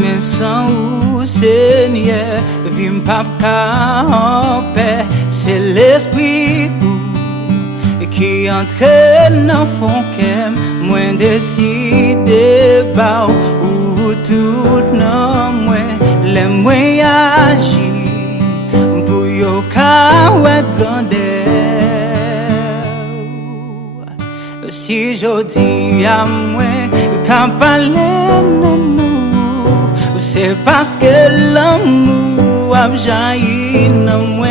Mais sans ou Seigneur, vim pas en paix, c'est l'esprit qui entraîne dans fond qu'aime, moins décidé bah ou tout non moins les moins agir pour yo ka ouais grandeur. Si je dis à moi qu'à parler non c'est parce que l'amour a jailli dans moi,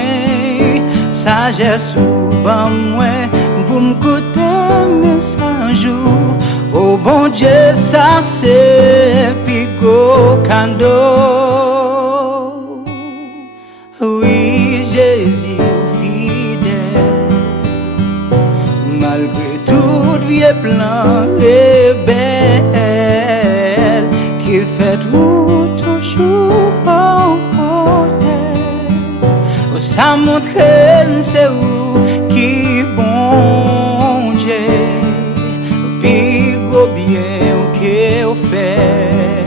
sagesse ou pas moi, pour m'écouter message. Oh bon Dieu, ça c'est pico cadeau. Oui, Jésus fidèle, malgré tout vieux plan rebelle qui fait tout toujours pas encore. Ça montre c'est où qui bon Dieu, puis gros bien qu'il fait,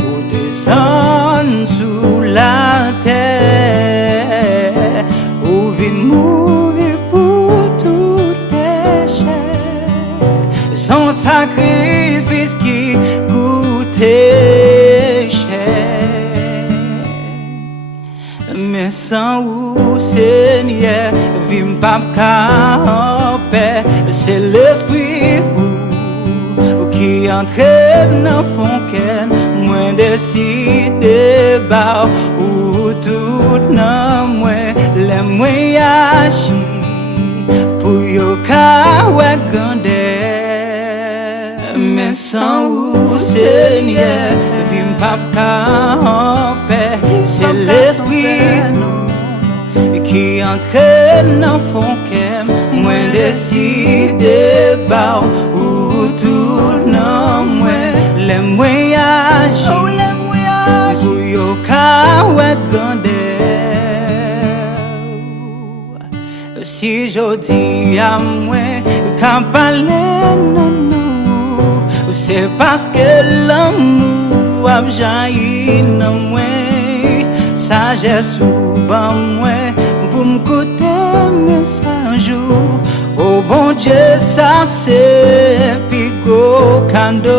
ou descend sous la terre, ou vient mourir pour tout péché, son sacrifice qui coûtait cher. Mais sans ou Seigneur, vim pas en paix, c'est l'esprit qui entraîne dans fond qu'elle, moins décidé bah ou tout non moins les moins agir pour yo ka ouais grandeur. Mais sans ou Seigneur, vim pas en paix, c'est l'esprit qui entraîne dans fond qu'aime, moins décidé bah ou tout non moins les moins agir pour yo ka ouais grandeur. Si je dis à moi qu'à parler non c'est parce que l'amour a jailli dans moi, sagesse ou pas moi, pour m'écouter message. Oh bon Dieu, ça c'est pico cadeau,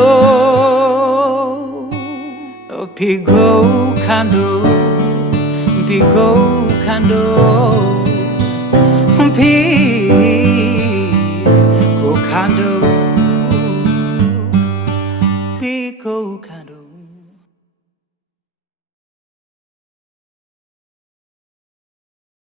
pico cadeau, pico cadeau, pico cadeau. Go kind of